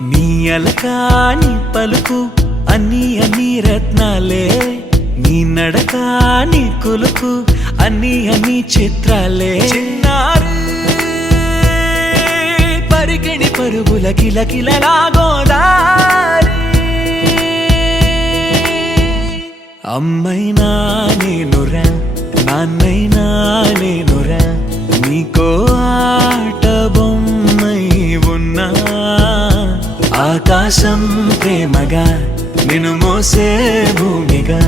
నీ అలకాని పలుకు అన్ని అన్ని రత్నాలే, నీ నడక నీ కులుకు అన్ని అన్ని చిత్రాలే. చిన్నారి పరికిణి పరుగుల కిలకిలలా గోదారి, అమ్మైనా నేనురా నాన్నైనా నేనురా, నీకో ఆట బొమ్మై ఉన్నా. ఆకాశం ప్రేమగా నిన్ను మోసే భూమిగా,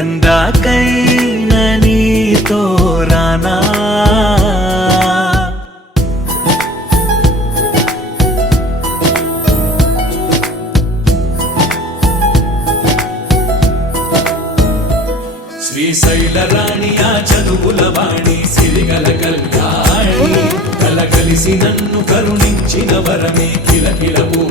ఎందాకైనా నీతో రానా. శ్రీశైల రాణి ఆ చదువుల వాణి, సిరిగల కళ్యాణి, కలగలిసి నన్ను కరుణించిన వరమే కిలకిల ఓ